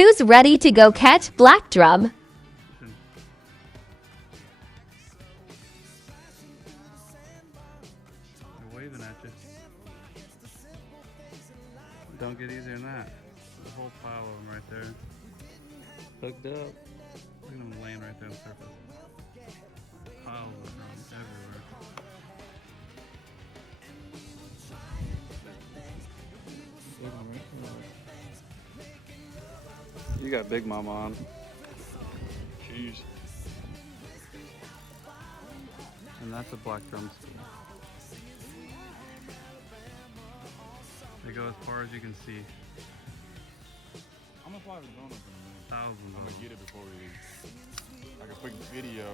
Who's ready to go catch black drum? They're waving at you. Don't get easier than that. There's a whole pile of them right there. Hooked up. Look at them laying right there on the surface. Piles of them everywhere. You got Big Mama on. Jeez. And that's a black drum school. They go as far as you can see. I'm gonna fly the drone up in a minute. Thousands I'm of gonna them. get it before we leave. Like a quick video